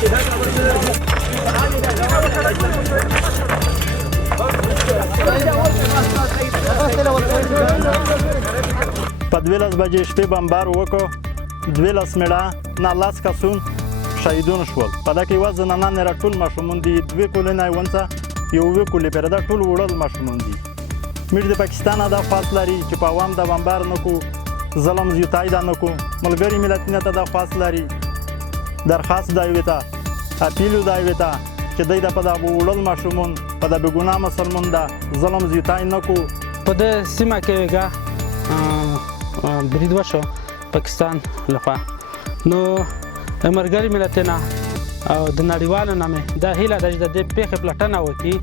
په 12 بجې شپې بمبار وکړ 12 میړه نه 10 کسون شهیدون شول په دې کې یوه زنانه نه راټول ماشومان دي 2 کلونه یې ونڅه یو 2 کلې پرې دا ټول وړل ماشومان دي موږ د پاکستان دا خواست لري چې په عوام د بمبار نه کو ظلم زیاتای دا نه کو ملګري ملتونه ته دا خواست لري درخواست دا ویتا اپیل دا ویتا چې دوی د په دا وړل ماشومان په د بګناه مسلمان دا ظلم زیاتای نه کو په دې سیمه کې برید وشو پاکستان لخوا نو ملګري ملتونه او د نړیوالو نه مې دا هیله ده چې د دې پیښې پلټنه وکړي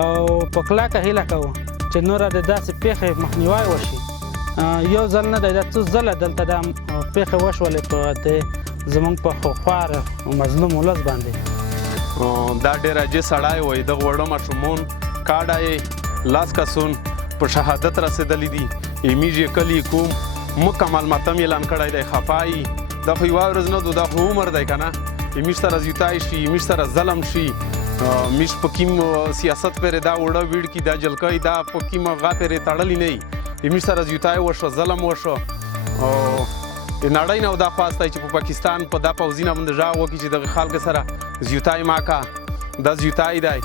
او په کلکه هیله کوو چې نوره د داسې پیښې مخنیوی وشي یو ځل نه دی دا څو ځله دلته دا پیښې وشولې په دې زموږ په خوار مظلوم ولس باندې دا ډېر عاجز سړی وایي دغه وړه ماشومان کاډه یې 10 کسون په شهادت رسېدلی دي ایمیج یې کلی کوم مکمل ماتم اعلان کړی دی خفایي دا خو یوه ورځ نه دا خو عمر دی که نه ایمیج سره زیاتای شي ایمیج سره ظلم شي میش په کوم سیاست پرې دا وړه ویړکي دا جلکۍ دا په کوم هغه پرې تړلي نه وي ایمیج سره زیاتای وشو ظلم وشو او د نړۍ نه دا خواست دی چې په پاکستان په دا پوځي نه باندې غږ وکړي چې دغه خلکو سره زیاتای ما کا دا زیاتای دی